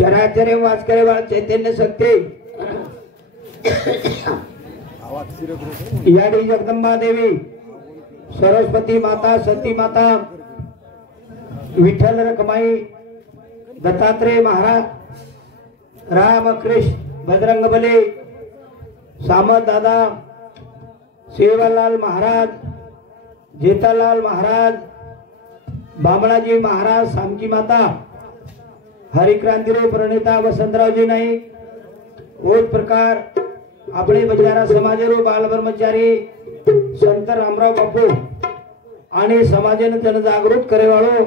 चराचरे वास करे बाळ चैतन्य शक्ती याडी जगदंबा देवी सरस्वती माता सती माता विठ्ठल रखमाई दत्तात्रेय महाराज रामकृष्ण बजरंग बली सामत दादा सेवालाल महाराज जेतालाल महाराज बामणाजी महाराज सामकी माता हरिक्रांतिरे प्रणेता वसंतरावजी नाईक ओज प्रकार अपने बजारा समाजरो बाल ब्रह्मचारी संत रामराव बापू आणि समाजाने जनजागृत करेवाळो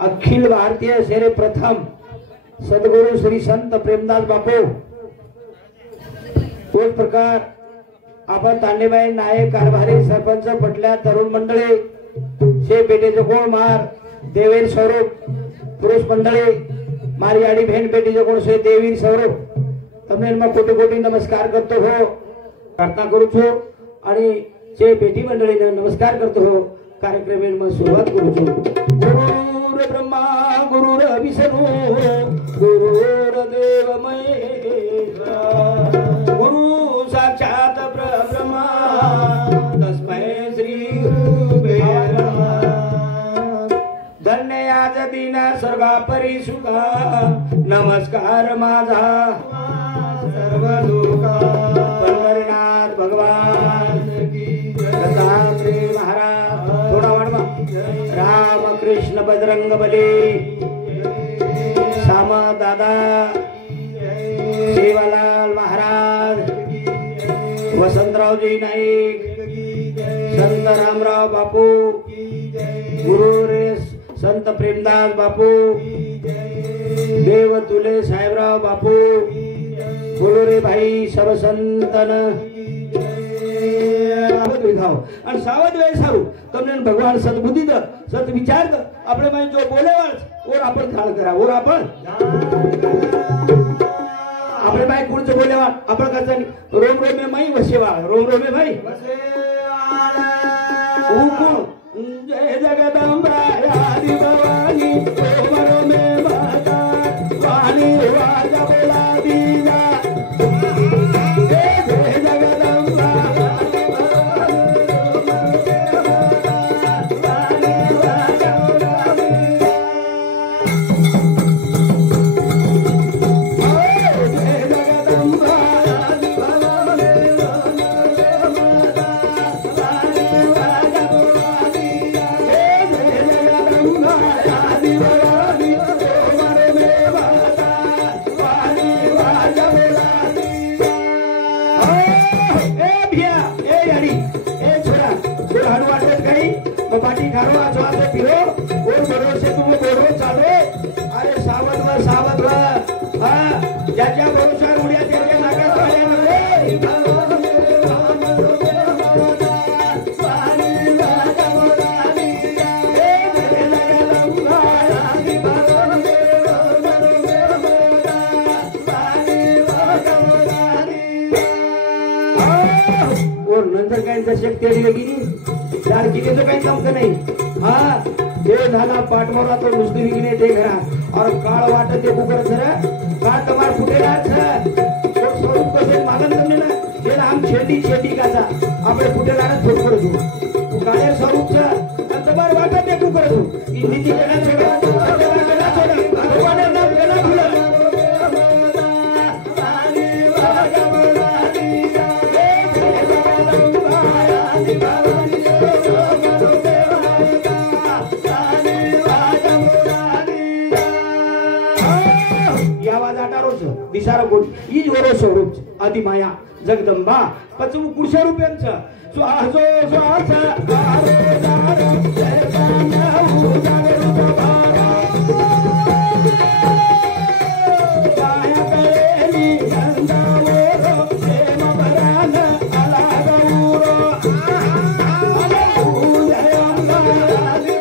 अखिल भारतीय सेरे प्रथम सद्गुरु श्री संत प्रेमदास बापू ओज प्रकार आपण तांडेबाई नायक कारभारी सरपंच पटल्या तरुण मंडळी शे बेटेचे कोण मार देवेर स्वरूप पुरुष मंडळी मारी आडी बहन बेटीचे कोण शे देवीर स्वरूप તમને એમાં કોટી કોટી નમસ્કાર કરતો હો પ્રાર્થના કરું છું અને જે બેટી મંડળીને નમસ્કાર કરતો હો કાર્યક્રમમાં શરૂઆત કરું છું ગુરુર બ્રહ્મા ગુરુર વિષ્ણુ ગુરુર દેવ મહેશ્વર ગુરુ સાક્ષાત બ્રહ્મા તસ્મૈ શ્રી ગુરુવે ધન્ય આજ દિના સર્વા પરિસુખા નમસ્કાર माझा पंढरीनाथ भगवान की दत्तात्रेय महाराज थोड़ा वाढवा रामकृष्ण बजरंग बली सामा दादा सेवालाल महाराज वसंतरावजी नाईक संत रामराव बापू गुरु रे संत प्रेमदास बापू देव तुले साहेबराव बापू बोलो रे भाई सब संतन અને સાવધ વે સારું તમને ભગવાન સદબુદ્ધિ દ સત વિચાર દ આપણે માં જો બોલેવાળ ઓર આપણ ખાળ કરા ઓર આપણ આપણે ભાઈ કોણ છે બોલેવાળ આપણ કરતા રોમ રોમ મે મઈ વસેવાળ રોમ રોમ મે ભાઈ વસેવાળ ऊ कोण जय जगदंबा आदि भवानी तोमरो મે माता वाणी वाजा बोला दीजा पाटी खारो आजवासे पिरो और बरो से तुम बोरो चालो अरे सावध हां ज्याच्या भरोशावर उड्या त्याच्या नाका पाया नको और नंतर काय शक्ती आली लगी चार किले तो काही जमत नाही हा ते झाला पाठमारा तो नुसती विकणे ते घरा और काळ वाटत ते कुकर जरा काळ तमार फुटेला तो स्वरूप कसे मागन करणे ना ते आम छेटी काचा आपले फुटेला थोड थोड तू काळे स्वरूपचा तमार वाटत ते कुकर तू इंदी ती जगा छोडा भगवान ना गेला भुला दिसारा कोण ईज वरो स्वरूप आदि माया जगदंबा पचू कुडशा रूपांचा स्वासो स्वास आरो दारो जयकाना उजागरू बाबा पाया करेली गंधावरो प्रेम बरान अलागौरो जयंबा आदि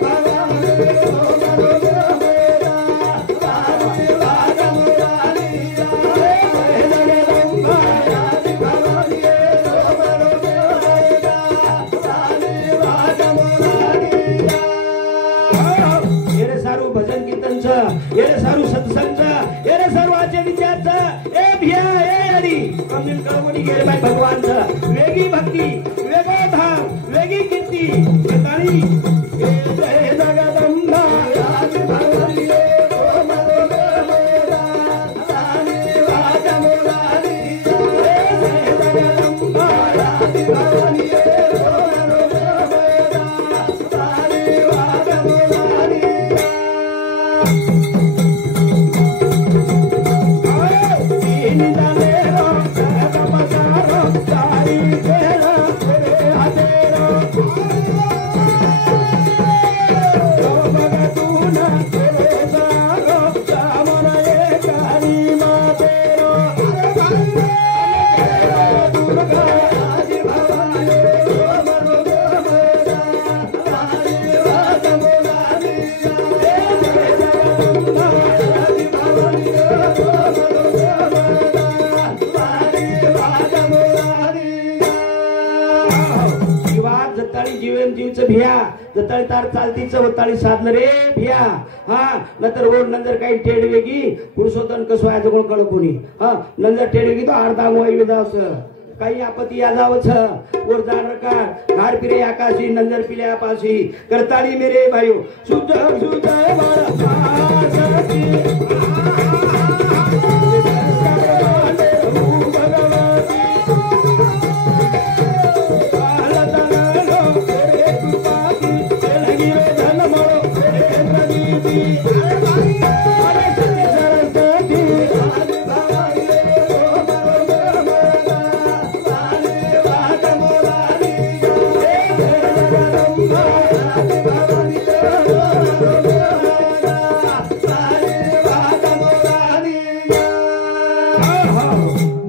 देवाचे विचारचं ए भिया ए अडी कमन कळवणी गेले बाई भगवानचं वेगी भक्ती वेगळा धाम वेगी कीर्ती सकाळी जय जगदंबा राज भवानी ओ मनोरमेरा राणी वाज मुरारी जय जगदंबा राज भवानी ओ मनोरमेरा राणी वाज मुरारी भिया जताळी तार चालतीच वताळी साधलं रे भिया हा नंतर ओढ नंतर काही टेड वेगी पुरुषोत्तम कसं व्हायचं कोण कळ कोणी हा नंतर टेड वेगी तो अर्धा मोई विधावस काही आपत्ती याजावच वर जाण का घाड फिरे आकाशी नंतर पिल्या पाशी करताळी मेरे भाईओ सुज सुज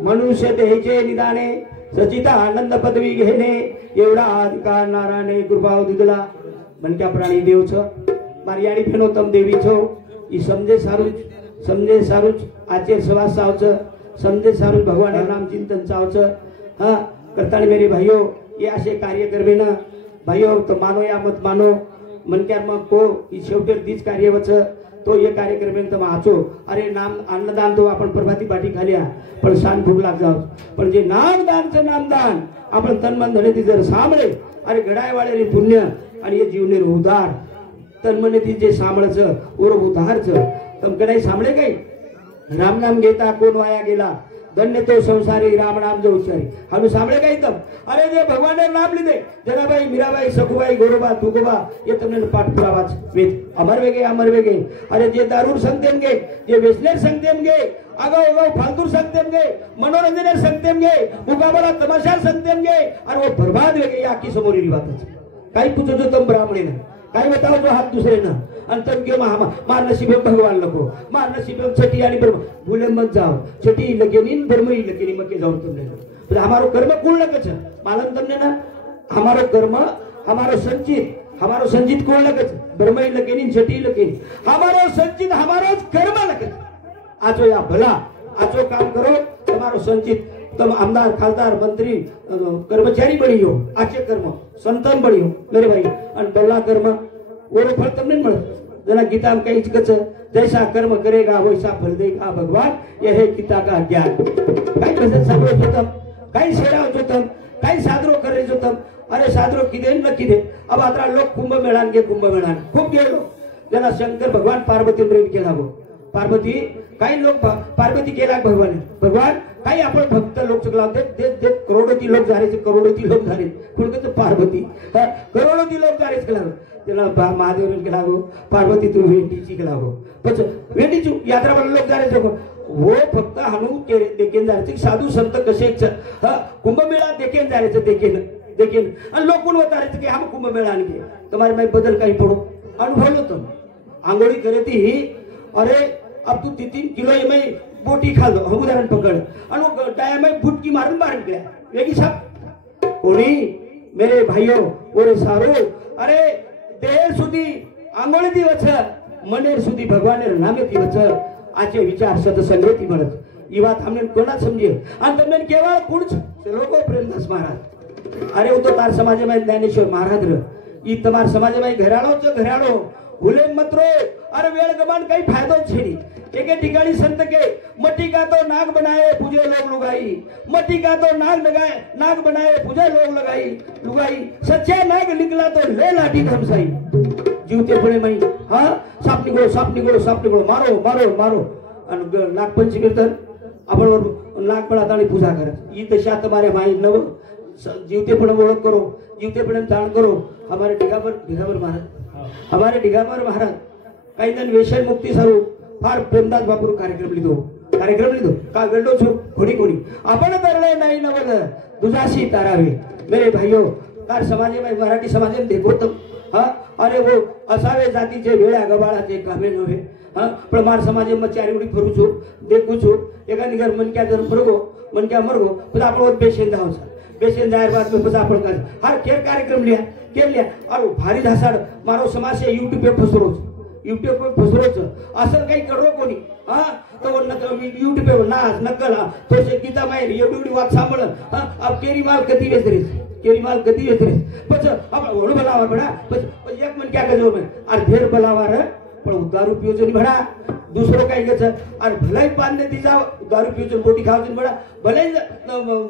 मनुष्य देहे निदाने सचिता आनंद पदवी घेणे एवढा अधिकार नारायणे कृपा दिला मनक्या प्राणी देव छ मारियाडी फेनो तम देवी छो ई समझे सारुच आचे सवा सावच समझे सारुच भगवान नाम चिंतन चावच हाँ करतानी मेरे भाइयों ये असे कार्य करवे ना भाइयों तो मानो या मत मानो मनक्या मग को ई शेवटे तीच कार्य वच तो ये कार्यक्रम तर आचो अरे नाम अन्नदान तो आपण प्रभाती पाठी खाल्या पण सान भूक लाग जाव पण जे नामदानचं नामदान आपण तन मन धने ती जर सांभळे अरे घडाय वाळे पुण्य आणि हे जीवने उदार तन मन ती जे सांभळचं ओर उदारचं तमकडे नाही सांभळे काही राम नाम घेता कोण वाया गेला धन्य तो संसारी राम नाम जो उच्चारी हानु सांभळे काही तम अरे जे भगवान नाम લીધે जनाबाई मीराबाई सखुबाई गोरोबा तुगोबा ये તમને પાઠ પુરાવા છે અમર વેગે अरे जे दारूर संगतेम गे जे वेसनेर संगतेम गे आगाव फालतूर संगतेम गे मनोरंजनेर संगतेम गे मुकाबला तमाशार संगतेम गे और वो बर्बाद वेगे या की समोरीली बात है काही पूछो जो तुम ब्राह्मणे ना काही बताओ जो हाथ दूसरे ना अंतम के मार नसीबे भगवान लको मार नसीबे छठी आणि ब्रह्म भूले मत जाओ छठी लगेनी ब्रह्मई लगेनी मके जाओ तुमने तो हमारो कर्म कौन लगच मालूम तुमने ना हमारो कर्म हमारो संचित कौन लगच ब्रह्मई लगेनी छठी लगेनी हमारो संचित हमारो कर्म लगच आजो या भला आजो काम करो तुम्हारो संचित तुम आमदार खासदार मंत्री कर्मचारी बनी हो आचे कर्म संतन बनी हो मेरे भाई और डोला कर्म वो फल तुमने मिल जना गीता में कहीं कच जैसा कर्म करेगा वैसा फल देगा भगवान यह है गीता का ज्ञान काही भजन साबरो जोतम काही सेराव जोतम काही सादरो करे जोतम अरे सादरो किदे न किदे अब आतरा लोग कुंभ मेळान खूप गेलो जना शंकर भगवान पार्वती प्रेम केला हो पार्वती काही लोक पार्वती केला भगवान काही आपण भक्त लोक चुकला ते करोडोची लोक झाले कुणकत पार्वती करोडोची लोक झाले केला त्याला महादेव केला हो पार्वती तू वेंडीची केला हो पच वेंडीची यात्रा वाले लोक झाले वो फक्त हनु देखेन जायचे साधू संत कसे कुंभमेळा देखेन जायचं देखेन आणि लोक कोण होता की हम कुंभमेळा आणखे तुम्हारे में बदल काही पडो अनुभव लो तुम आंगोड़ी करे थी अरे अब तू 3 किलो में बोटी खा लो हम उदाहरण पकड़ और डाया में फुटकी मारून गया वेगी सब कोणी मेरे भाइयों ओरे सारो अरे देह सुधी आंगोळी दिवस मनेर सुधी भगवानेर नामे दिवस आचे विचार सत्संगती म्हणत ई बात हमने कोणा समजे आणि તમને કેવા કુણ લોકો પ્રેમદાસ महाराज अरे वो तो तार समाज में ज्ञानेश्वर महाराज र ई तमार समाज में घराड़ो भूले मत रो अरे वेळ गमान काही फायदो છે નહીં एके ठिकाणी संत के मट्टी का तो नाग बनाए पूजे लोग लुगाई मट्टी का तो नाग बनाए पूजे लोग लगाई लुगाई सच्चा नाग निकला तो ले लाठी धमसाई जीवते पणे मई हां साप निघो मारो मारो मारो आणि नागपंचमी तर आपण नागपळाताळी पूजा करत ई तशा तुम्हारे माई नव जीवते पणे ओळख करो जीवते पणे जाण करो हमारे दिगांबर महाराज काही जण व्यसन मुक्ती स्वरूप फार प्रेमदास बापूर कार्यक्रम लिहितो का गल्लो छो कोणी आपण तरले नाही नवल दुजाशी तारावे मेरे भाइयों तार समाजे में मराठी समाजे में देखो तुम हाँ अरे वो असावे जातीचे वेळा गबाळाचे कामे नव्हे हाँ पण मार समाजे में चारी उडी फरू छो देखू छो एका निगर मन क्या जर फरगो मन क्या मरगो पण आपण बेशेन धावसा बेशेन जाहिर बात में पसा आपण कर हर केर कार्यक्रम लिया और भारी धासाड मारो समाज से यूट्यूब पे फसरोच असं काही करो कोणी हा तो यूट्यूब पे नाच नकल तो से गीता माई एवढी वाट सांभाळ अब केरी माल कधी वेतरेस पछ आपण ओळ बलावर बडा पछ एक मन क्या करजो मैं और ढेर बलावर पण दारू पियोजन बडा दूसरो काही गच और भलाई पानने दिजा दारू पियोजन बोटी खावजन बडा भलाई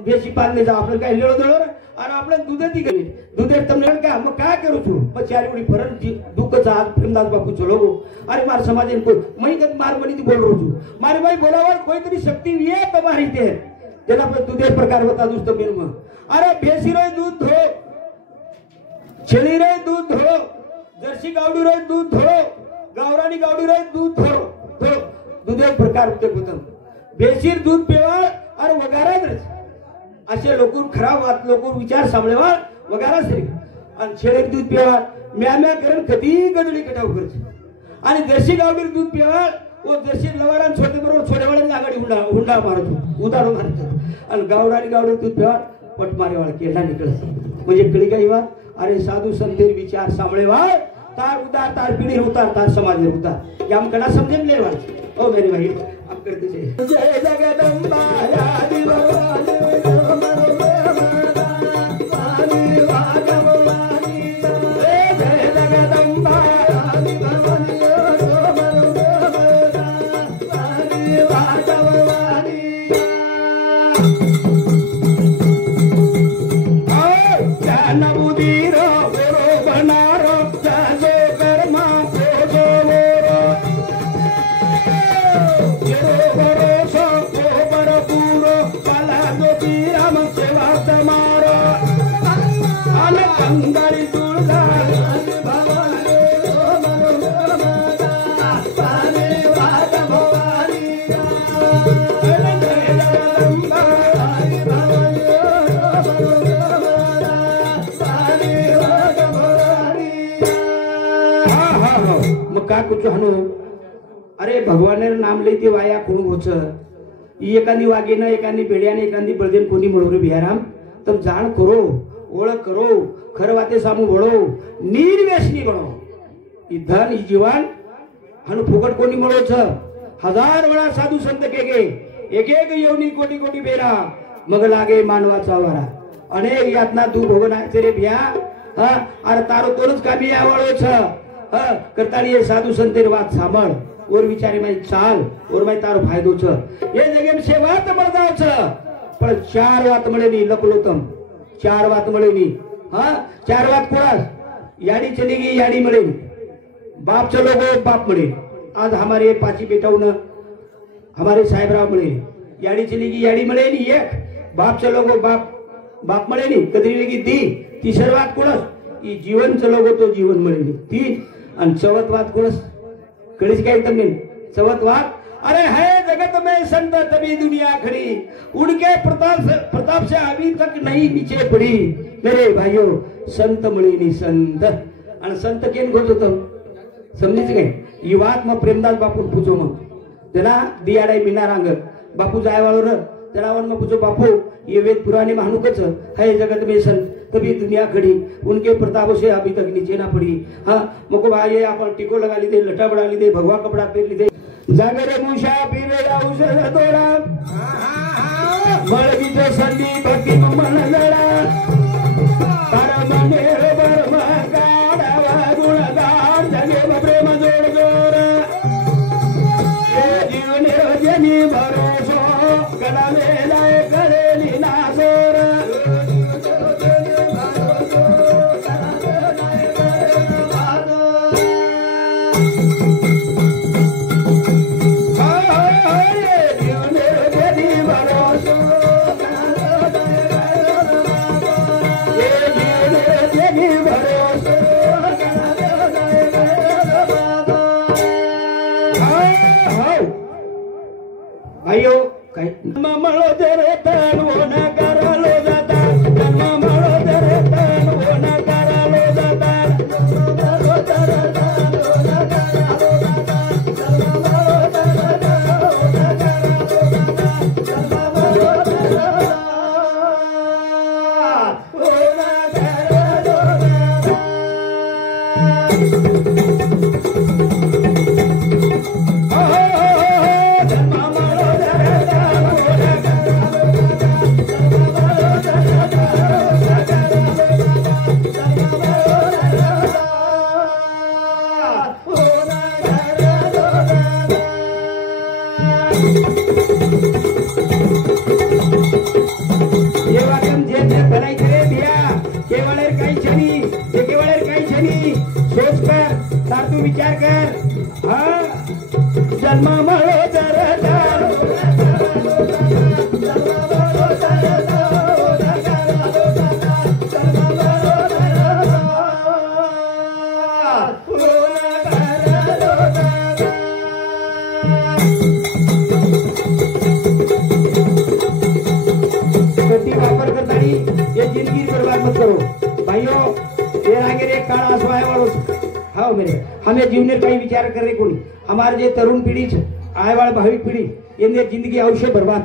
बेसी पानने जा आपण काही लेळो दळो और आपण दूधती गेली दूधे તમને का मैं क्या करू છું चारी उडी फरन दुख चा प्रेमदास बापू चलो अरे मार समाजन को मैं कद मार बनी बोल रो છું मारे भाई बोलावर कोई तरी शक्ति ये तुम्हारी ते जेना पे दूधे प्रकार बता दोस्त बिन अरे भैंसी रे दूध धो छेली रे दूध धो जर्सी गावडी रे दूध धो गावरानी गावडी रे दूध धो दूधे प्रकार होते होतं भैंसीर दूध पेवा और वगारा असे लोक खराब लोक विचार सांभळेवा वगारा सरी आणि छेळेर दूध पिवा म्या करून कधी गदडी कटाव करते आणि जर्सी गावडीर दूध पिवा वो जर्सी लवारान छोटे बरोबर छोडेवाळ्यांनी आगाडी हुंडा मारतो उदाडो मारतात आणि गावरानी गावडीर दूध पिवा पटमारे वाळ केला निकळत म्हणजे कळी काही वा अरे साधू संतेर विचार सांभळेवा तार उदार तार पिढी उतार तार समाज उतार याम कणा समजेन लेवा ओ मेरे भाई आप करते जय जगदंबा आदि भगवान अरे भगवान नाम लेते वाया कोण होच एखादी वागेन एखादी बेड्याने एखादी बळदेन कोणी म्हणो रे बिहाराम तम जाण करो ओळख करो खर वाते सामू वळो निर्व्यसनी बनो ई धन ई जीवन हन फुकट कोणी म्हणो छ हजार वेळा साधू संत के एक येवनी कोटी कोटी बेरा मग लागे मानवाचा वारा अनेक यातना तू भोगनाय रे बिया हा अरे तारो तोरच कामी आवळो छ करताली साधू संतेर बात सांभळ और विचारी माई चाल और माई तारो फायदो छ ये जगे में से बात मळ जाव छ पण चार बात मळे नी लकलोतम चार बात मळे नी हां चार बात कोरास याडी चली गई याडी मळे बाप चलो गो बाप मळे आज हमारे पाची बेटाउन हमारे साहेबराव मळे याडी चली गई याडी मळे नी एक बाप चलो गो बाप मळे नी कदरी लगी दी तिसर बात कोरास ई जीवन चलो गो तो जीवन मळे नी तीन आणि चौथ बात कोरास कळीच काय तमने चौथ बात अरे है जगत में संत तभी दुनिया खड़ी उनके प्रताप से अभी तक नहीं नीचे पड़ी मेरे भाइयों संत मळी नी संत आणि संत केन गोत होत समजीच काय ही वात मग प्रेमदास बापू पूछो मग त्याला दियाडाई मिनारांग बापू जायवाळो र त्याला मग पूछो बापू ये वेद पुराने मानुकच है जगत में संत तभी दुनिया खड़ी उनके प्रताप से अभी तक नीचे ना पड़ी हाँ मको भाई अपन टिको लगा ली दे लटा बड़ा ली दे भगवा कपड़ा पहन ली दे जागरे मुषा पीवे औषध तोड़ा बड़गी तो संदी भक्ति मन लड़ा तारा मने बर्मा का गुणगान जगे प्रेम भरोसो गडालेला कळेली नाजोर अयो काय मळो दरे तण ओन करालो जाता मळो दरे तण ओन करालो जाता मळो दरे तण ओन करालो जाता मळो दरे तण ओन करालो जाता मळो दरे ओन करालो ये वाक्यम जे भलाई करे दिया केवळ काही क्षणी ते केवळ काही क्षणी सोच कर तार तू विचार कर हा जन्म मळो दरदार वापर करतानी ये जिंदगी बर्बाद मत करो भाइयों ये आगे एक काल आसो आए वालों हाँ मेरे हमें जीवन में कई विचार कर रहे कोणी हमारे जे तरुण पीढ़ी आए वाले भावी पीढ़ी ये जिंदगी अवश्य बर्बाद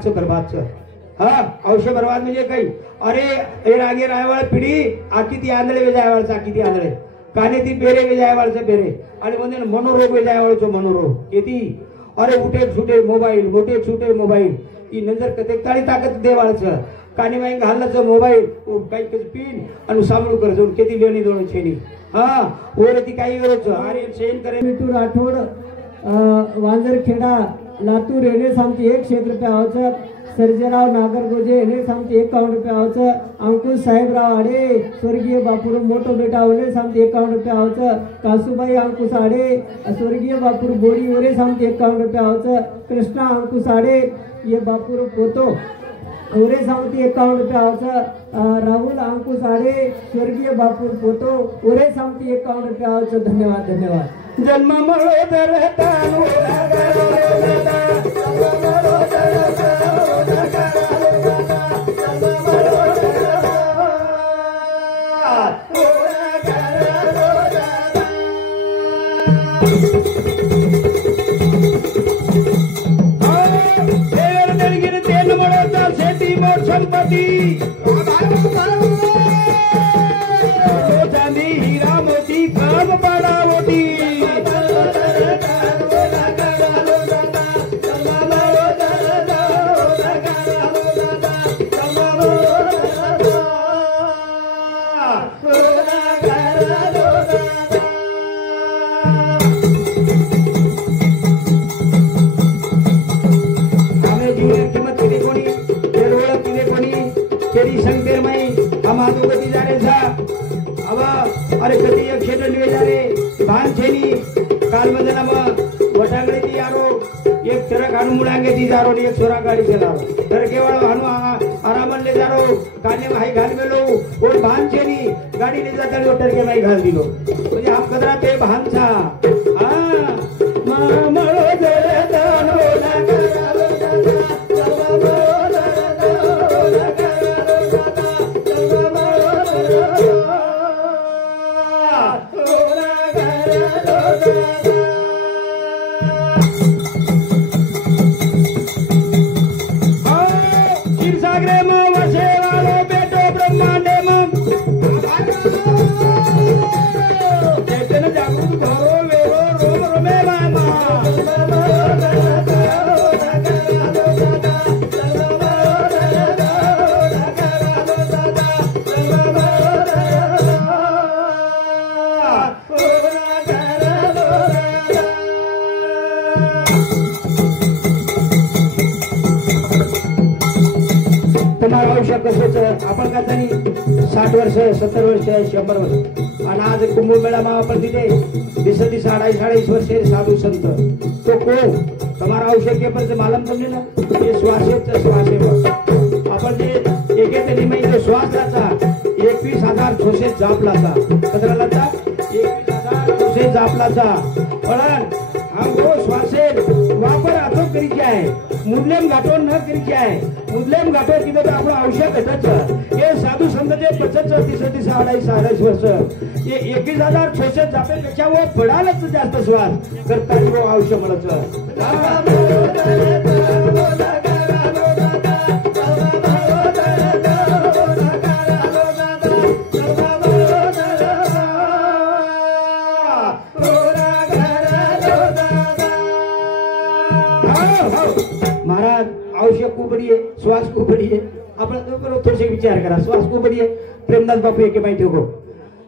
हाँ अवश्य बर्बाद म्हणजे काही अरे ये आगे आए वाले पीढ़ी आखी ती आंधळे वेजाय वाळचा आखी ती आंधळे काने ती बेरे वेजाय वाळचा बेरे आणि म्हणजे मनोरोग वेजाय वाळचो मनोरोग येती अरे उठे छुटे मोबाईल मोठे छुटे मोबाईल ई नजर कते ताळी ताकत दे वाळचं कानी माई घालचं मोबाईल काही पिन आणि सांभाळ कर जाऊन किती लेणी दोन छेनी हा वर ती काही वेळच अरे शेण करे मिठू राठोड वांजरखेडा लातूर येणे सांगते 100 रुपये आवचं सर्जेराव नागरगोजे येणे सांगते 51 रुपये आवचं अंकुश साहेबराव आडे स्वर्गीय बापूर मोठो बेटा होणे सांगते 51 रुपये आवचं कासूबाई अंकुश आडे स्वर्गीय बापूर बोडी वरे सांगते 51 रुपये आवचं कृष्णा अंकुश आडे ये बापूर पोतो ओरे सांगते 51 रुपये आवचं राहुल अंकुश आडे स्वर्गीय बापूर पोतो ओरे सांगते 51 रुपये आवचं धन्यवाद धन्यवाद जन्म मळो दरता संपत्ति चांदी हीरा मोती काम बड़ा मोती हमें जीवन कीमत किती कोणी तेरी संगतेर मई हम आदू गति जा रहे था अब अरे गति एक क्षेत्र निवे जा रहे भान छेनी काल मध्ये नम वटांगडे ती यारो एक ट्रक हाणू मुळांगे ती जारो एक छोरा गाडी चलारो तर केवळ हाणू आरामन ले जारो काने माई घाल मेलो और भान छेनी गाडी ले जाता लोटर के माई घाल दिलो म्हणजे हम कदरा ते भान छा हां मळो जरे दानो ना करालो जागृत धरो वेरो रोम रोमे मामा तुम्हाला औषध कसंच आपण का जाणी 60 वर्ष 70 वर्ष 100 वर्ष आणि आज कुंभमेळा में आपण तिथे दिस 28 वर्ष साधू संत तो को तुम्हारा औषध के पर से मालूम समझे ना ये श्वासे आपण जे एके निमित्त जो श्वास लाचा 21,600 जाप लाचा कदरा लाचा 21,600 जाप लाचा पण हम वो श्वासे वापर आतो करी आहे मुद्लेम घाटो न करी आहे मुद्लेम घाटो किती तर आपण औषध घटच हे साधू संत जे 25 28 वर्ष ये 21,600 जापेपेक्षा वो पडालच जास्त श्वास करताना वो औषध म्हणच महाराज आवश्यक खूप बडी आहे श्वास खूप बडी आहे आपण थोडेसे विचार करा श्वास खूप बडी आहे प्रेमदास बापू एके माहिती हो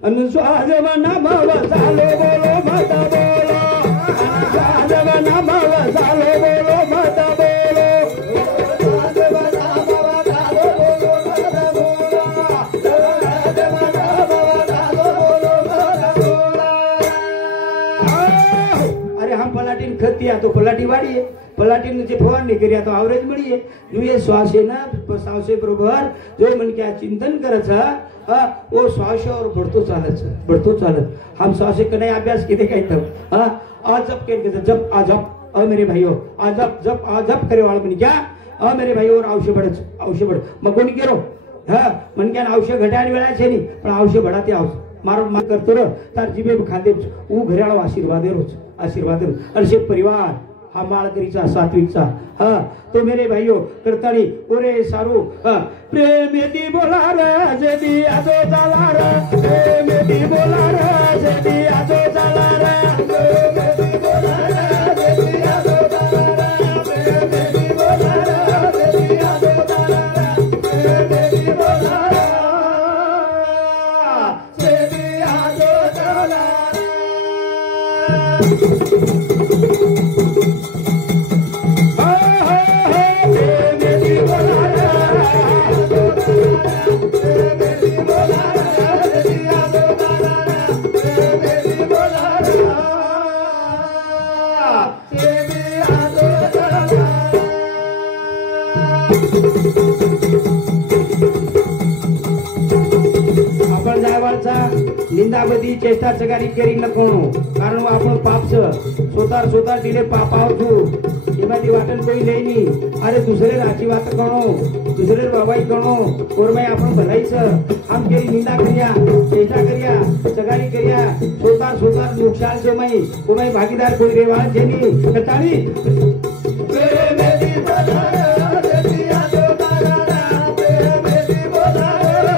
अन श्वास नामाव चालो बोलो मत बोलो श्वास नामाव चालो बोलो मत बोलो अरे हम पलाटीन खतिया तो पलाटी वाड़ी है पलाटीन जे फवारणी करिया तो आवरेज मिली है नु ये श्वास है ना सावसे बरोबर जो मन क्या चिंतन करच वो श्वास और बढ़तो चालत हम श्वास के नहीं अभ्यास किते काय तर आजब के जब आजब मेरे भाइयों आजब करे वाला मन क्या मेरे भाइयों और औषध बढ़ मग कोणी केरो मन क्या औषध घटाणी वेळा छे नी पण औषध बढ़ाते औषध मारो मार करतो रे तार जीबे खादे ऊ घरेवाळो आशीर्वाद असे परिवार हा माळकरीचा सात्विकचा तो मेरे भाइयों करतानी ओरे सारू प्रेमेदी बोला रे जेदी आजो जाला रे प्रेमेदी बोला रे जेदी आजो जाला रे प्रेमेदी बोला रे जेदी आजो जाला रे प्रेमेदी बोला रे जेदी आजो जाला रे प्रेमेदी बोला रे जेदी आजो जाला आपण जायवाळचा निंदाबदी चेष्टा चगारी करी नको कारण आपण पाप स्वतः दिले पापाव तू एमादी वाटन कोई लेनी अरे दुसरे राची बात करो दुसरे बाबाई करो और मैं आपण भलाईच हम केली निंदा करिया चेष्टा करिया चगारी करिया स्वतः नुकसान जो मैं भागीदार कोई रेवाळ जेनी कताळी प्रेमेदी बोला रे आजो तारा प्रेमेदी बोला रे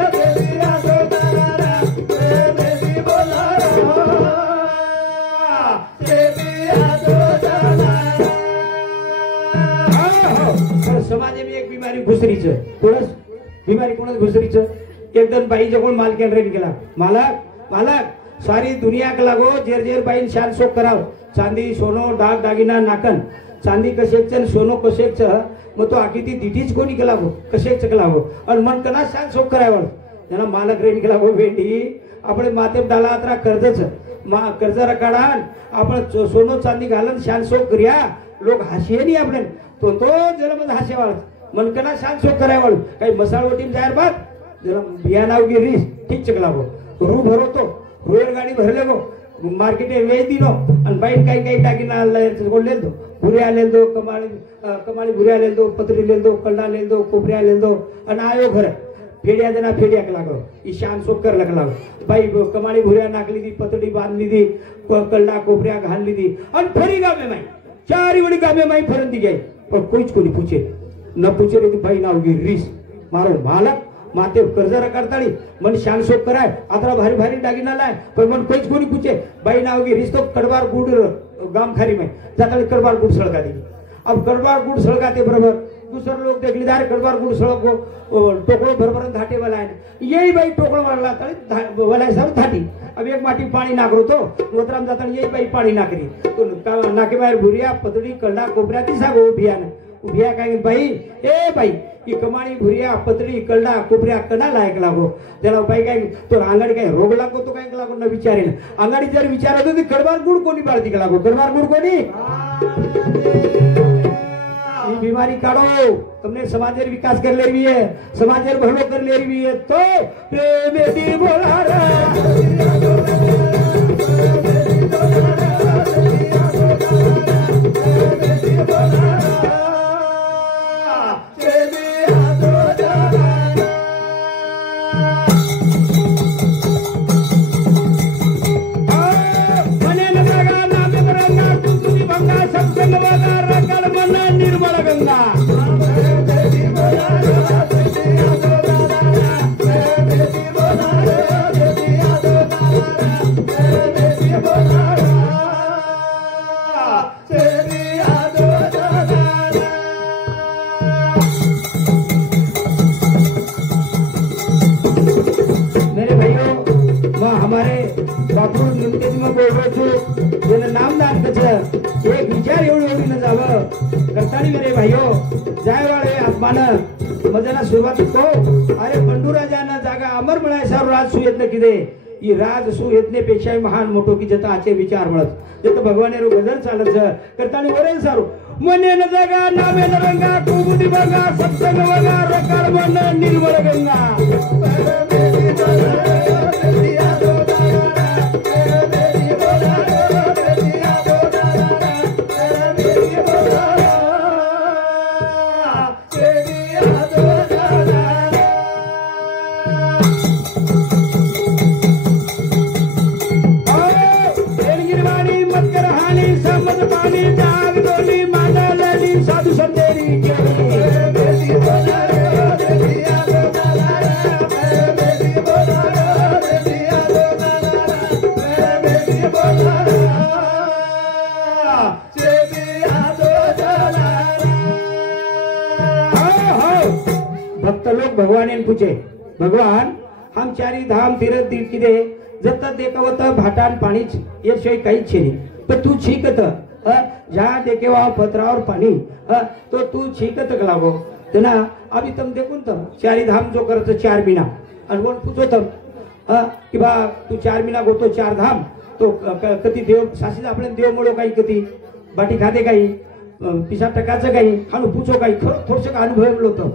आजो तारा प्रेमेदी बोला रे आजो तारा समाज में एक बीमारी घुसरीच कोणच बीमारी कोणच घुसरीच एकदम बाई जकोण मालकेन रेन गेला मालक सारी दुनिया के लागो जेर बाईन शान शोक कराव चांदी सोनो डाग दागिना नाकन चांदी कशेच सोनो कशेच मग तो आखी ती दिठीच कोणी केला हो कशेच केला हो आणि मन कना शान शोक करावं त्याला मालक रेन केला हो भेंडी आपण माते डाला अत्रा कर्जच कर्ज रकाडान आपण सोनो चांदी घालन शान शोक करिया लोक हाशिये नाही आपण तो जरा हाशेवाळ मन कना शान शोक करावं काही मसाळ ओटीम जाहीर बात जरा बियानाव गिरीस ठीक चकला हो रू भरवतो रोड गाड़ी भरले गो मार्केटे वेच दिनो आणि बाईन काही टाकीना ले दो भुऱ्या ले दो कमाळी भुऱ्या ले दो पत्री ले दो कल्ला ले दो कोपऱ्या ले दो आणि आयो घर फेड्या देना फेड्याक लागो ईशान सोक कर लागला बाई कमाळी भुऱ्या नाकली दी पतडी बांधली दी कल्ला कोपऱ्या घालली दी आणि फरी गामे माई चारी वडी गामे माई फरन दी गई पण कोईच कोणी पूछे न पूछे रे बाई नाव गी रीस मारो मालक माते कर्जरा करताळी मन शान शोक कराय आतरा भारी दागिना लाय पण मन कोईच कोणी पूछे बाई नाव गी रीस तो कड़वार गुड़ गाम खारी में जाताली कड़वार गुड़ सड़का दी अब कड़वार गुड़ सड़काते बराबर दूसरे लोग देखली दार कड़वार गुड़ सड़क को टोकड़ो भरभर घाटे वाला है यही भाई टोकड़ो वाला वाला सब घाटी अब एक माटी पानी नाकरो तो उतराम जाता यही भाई पानी नाकरी तो नाके बाहेर भुरिया पतड़ी कल्ला कोपऱ्या ती सागो बियान उभिया काय बाई ए बाई की कमाणी भुरिया पतळी कळडा कोपऱ्या कडा लायक लागो त्याला उपाय काय तो अंगाडी काय रोग लागो तो काय लागो न विचारेल अंगाडी जर विचारत होती कडबार गुड कोणी बाळती का लागो कडबार गुड कोणी ये बीमारी काढो तुमने समाजेर विकास कर ले रही है समाजेर भलो कर ले रही है तो प्रेम दी बोला निर्मल गंगा मेरे भाइयों मैं हमारे बापू निमते में बोल रहे थे जेना नामदान कच एक विचार एवढी न जावं करतानी मेरे भाइयों जाय वाळे आत्मान मजाना सुरुवात को अरे पंडूराजाना जागा अमर म्हणाय सारू राज सुयत्न किदे ई राज सुयत्नेपेक्षा महान मोठो की जता आचे विचार म्हणत जत भगवाने रो गजर चालत करतानी वरेल सारू मने न जागा नामे न रंगा कुबुदी बंगा सत्संग वगा रकार मन निर्मल गंगा साधु संदेरी भक्त लोग भगवान पूछे भगवान हम चारी धाम तीर्थ किदे जत देखवत भाटान पाणीच याशिवाय काहीच छे पण तू छीकत जहाँ देखे वहाँ पथरावर पानी तो तू छीकत लागो तेना अभी तुम देखून तम चारी धाम जो करत 4 महीना अनवण पूछो तम कि बा तू 4 महीना गोतो 4 धाम तो कती देव सासी आपले देव मळो काही कती बाटी खाते काही पिसा टकाचं काही हाणू पूछो काही थोडस का अनुभव लोतो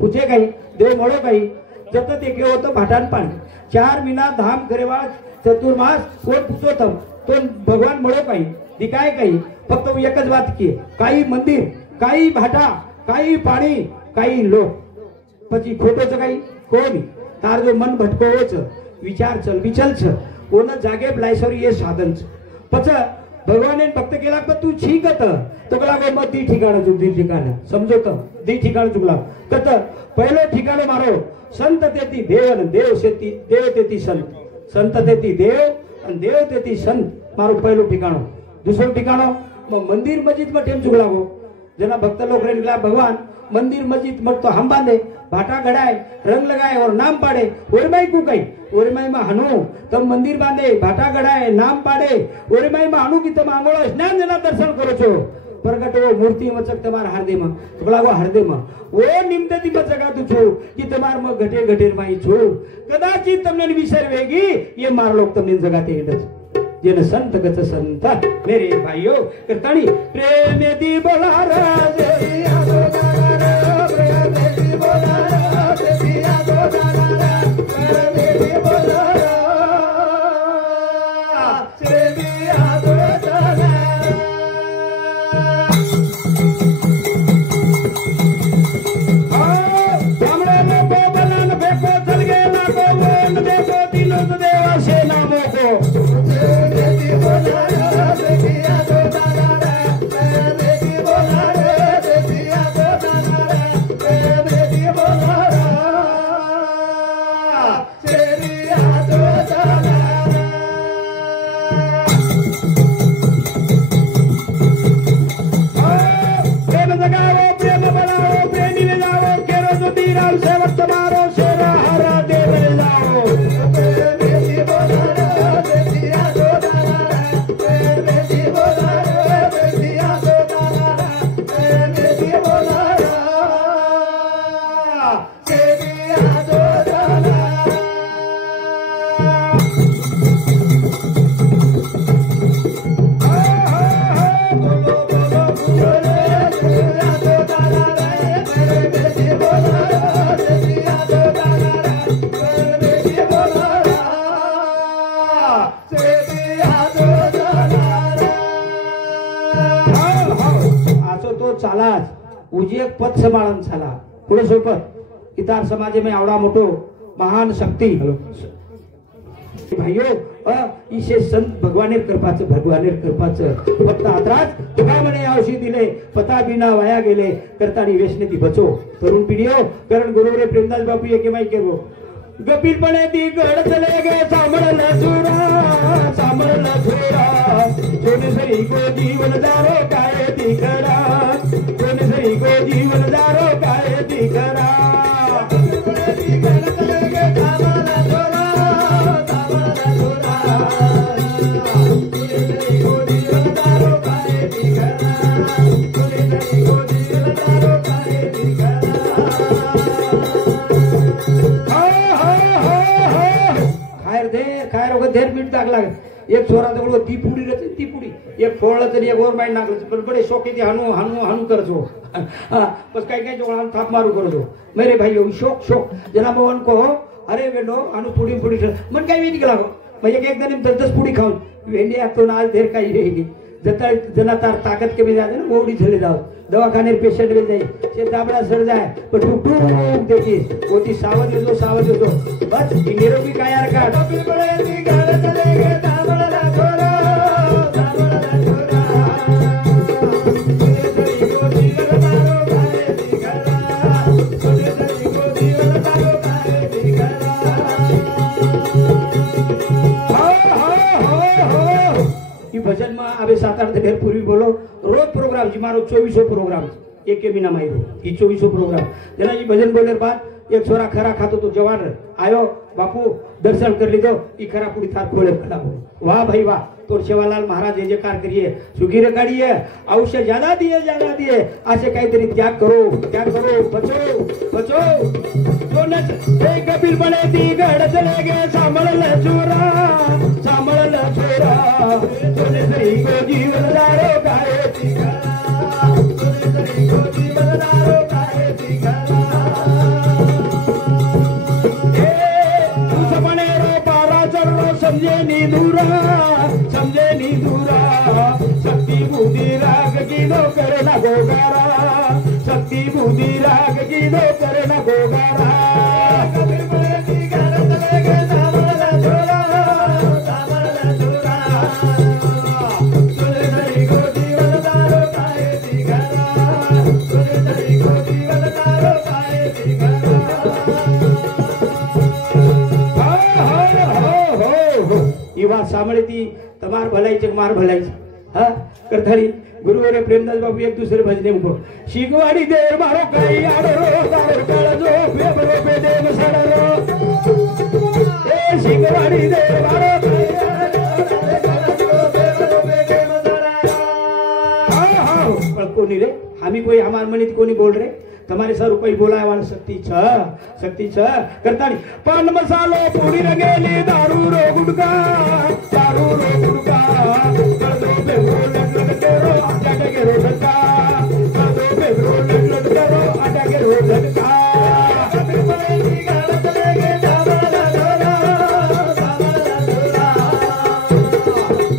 पूछे काही देव मळो काही जत देखे होतं भाटान पाणी 4 महीना धाम करेवा चतुर्मास कोण पूछो तम तो भगवान मळो काही दिखाय काही फक्त एकच बात की काही मंदिर काही भाटा काही पाणी काही लोक પછી ખોટો છે काही कोणी तार जो मन भटकोवो छ विचार चल विचल छ कोण जागे ब्लायसोरी ये साधन छ पछ भगवाने भक्त केला पण तू छीकत तो कला गो मत दी ठिकाण चुक दी ठिकाण समजो तो दी ठिकाण चुकला कत पहिलो ठिकाण मारो संत तेती देवन देव सेती देव तेती संत संत तेती देव आणि देव तेती संत मारो पहिलो ठिकाण दूसरो ठिकाणो मंदिर मस्जिद में टेम चुक लागो जना भक्त लोग रेंगला भगवान मंदिर मस्जिद मत तो हम बांधे भाटा गड़ाए रंग लगाए और नाम पाड़े ओरमाई को कई ओरमाई में हनु तम मंदिर बांधे भाटा गड़ाए नाम पाड़े ओरमाई में हनु की तम आंगोळो स्नान जना दर्शन करो छो प्रगट वो मूर्ति मचक तमार हरदे में तो वो हरदे में वो निमदती में जगा तू छो कि तमार में घटे घटेर माई छो कदाचित तमने विसर वेगी ये मार लोग तमने जगाते हिंदच जेन संत गच संत मेरे भाइयों करतानी प्रेम दी बोला राज उजी एक पद सांभाळून झाला पुढे सोपत इतर समाज में आवडा मोठो महान शक्ती भाइयो इसे संत भगवानेर कृपाचं फक्त आत्राच तुका म्हणे औषधी दिले पता बिना वाया गेले करतानी वेशने ती बचो तरुण पिढीओ कारण गुरुवरे प्रेमदास बापू एके माई केवो गंभीरपणे ती गड चले गे सांभळला छोरा सोनेसरी को जीवन दारो काय ती करा सोनेसरी को जीवन दारो काय ती करा धेर मीठ टाकला एक छोरा जवळ ती पुडी रचली ती पुडी एक फोडलं तरी एक ओर माइंड नाकलं पण बडे शौक ती हाणू हाणू हाणू करजो बस काही काही जोड़ा थाप मारू करजो मेरे भाई शौक शौक जना मोहन को अरे वेंडो हाणू पुडी पुडी मन काही वेट गेला म्हणजे एक जण 10 पुडी खाऊन वेंडी आतो ना आज धेर काही रेही जता जना तार ताकत कमी जाते ना मोडी झले जाओ दवाखाने पेशंट में जाए से दाबड़ा सड़ जाए पर टूक टूक देखी कोती सावध हो बस निरोगी काया रखा डबल बड़े दी गाड़ चलेगे दाबड़ा छोरा सुनेसरी को जीवन दारो काहे दिखरा सुनेसरी को जीवन दारो काहे दिखरा हो ई भजन में आवे 7-8 दिन पूर्वी बोलो रोज प्रोग्राम जी मारो 2400 प्रोग्राम एक महीना मारो ई 2400 प्रोग्राम जना जी भजन बोले बाद एक छोरा खरा खातो तो जवान आयो बापू दर्शन कर लीधो ई खरा पूरी थार खोले खड़ा वाह भाई वाह तो सेवालाल महाराज जय जयकार करिए सुगीर काढ़िए औषध ज्यादा दिए ऐसे काहीतरी त्याग करो बचो तो नच हे कपिल बने ती गड चले गे सांभळल छोरा सोनेसरी को जीवन दारो काय ती करा सोनेसरी को जीवन दारो काय ती करा तू सपने रो पारा चढ़ो समझे नी दूरा शक्ति बुद्धि राग की नो करे ना गोगारा शक्ति बुद्धि राग की नो करे ना गोगारा कबीर बोले ती घर चले गे सांभळला छोरा सोनेसरी को जीवन दारो काय ती करा सोनेसरी को जीवन दारो काय ती करा इवा सामळे ती तमार भलाईचे मार भलाईचे हा करथारी गुरुवरे प्रेमदास बाबू एक दूसरे भजने मुको शिगवाडी देर मारो काही आडरो दारो काळजो फेबरो बेदे मसाडरो ए शिगवाडी देर मारो काही आडरो काळजो फेबरो बेदे मसाडरो हा पण कोणी रे आम्ही कोई हमार मनीत कोणी बोल रे તમારે સર કોઈ બોલાવવા શક્તિ છે કરતાની પાન મસાલો પૂરી રંગેલી દારૂ રો ગુડકા કળદો બેગરો લટ કેરો આટા કેરો ઢકા કળદો બેગરો લટ કેરો આટા કેરો ઢકા કબીર બનેલી ગાળ ચલે ગે દામલા છોરા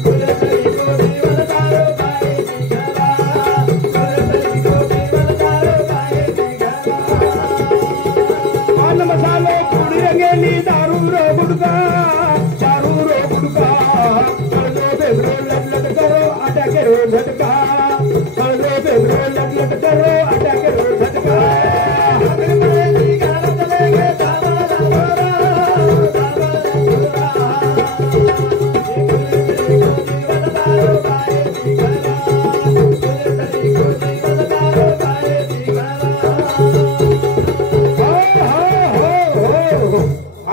સોનેસરી કો જીવન દારો કાય દીકરા સોનેસરી કો જીવન દારો કાય मसालो पूरी रंगेली दारू रो गुडका कळदो बेगरो लट करो आटा केरो झटका कळदो बेगरो लट करो आटा केरो झटका कबीर बनेली गाड़ चले गे सांभळला छोरा सोनेसरी को जीवन दारो काय ती करा सोनेसरी को जीवन दारो काय ती करा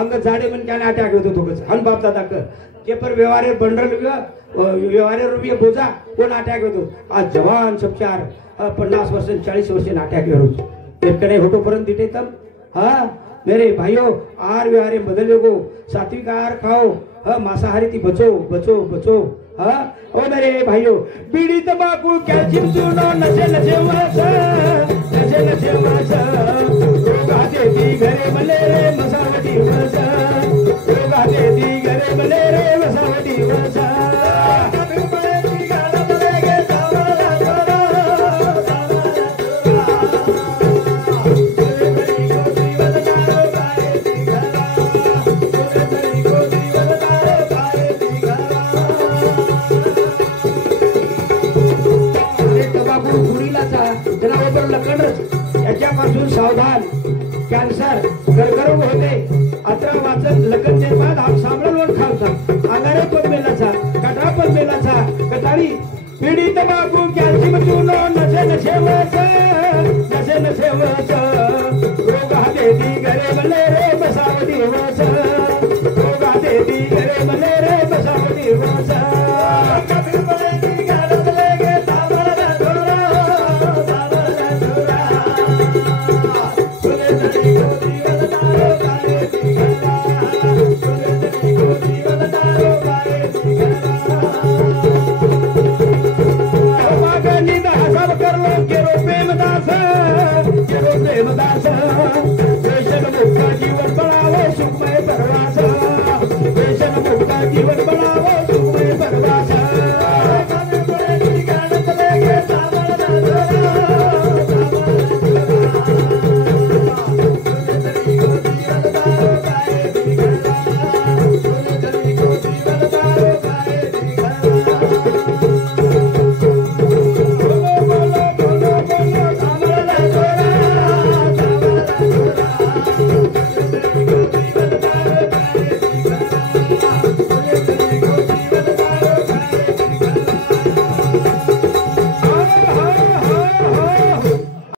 अंग झाडे पण क्या अटॅक होतो तो कसं हन बाप दादा कर के पर व्यवहारे बंडल व्यवहारे रुपये बोजा कोण अटॅक होतो आज जवान सबचार 50 वर्ष 40 वर्ष अटॅक होतो एककडे होतो पर्यंत तिथे तम हा मेरे भाइयों आहार व्यवहारे बदले गो सात्विक आहार खाओ मांसाहारी थी बचो हाँ ओ मेरे भाइयों बीड़ी तंबाकू कैल्शियम चूनो नशे वासा रोगा देती घरे मलेरे मसावटी वासा रोगा देती घरे मलेरे मसावटी वासा कबीर बनेली गाड़ चले गे सांभळला छोरा खाण्यापासून सावधान. कॅन्सर कर्करोग होते. अत्र वाचन लगन निर्माण हा सांभळून खावचा. अंगारे पण मेलाचा, कटरा पण मेलाचा, कटाळी पिढी तंबाखू कॅल्शियम चूनो नशे नशेवच, नशे नशेवच. रोगा देती घरे मले रे बसाव दिवस, रोगा देती घरे मले रे बसाव दिवस. जीवन बनावो सुखमय परवास, वेशन मुक्त जीवन बनावो सुखमय परवास.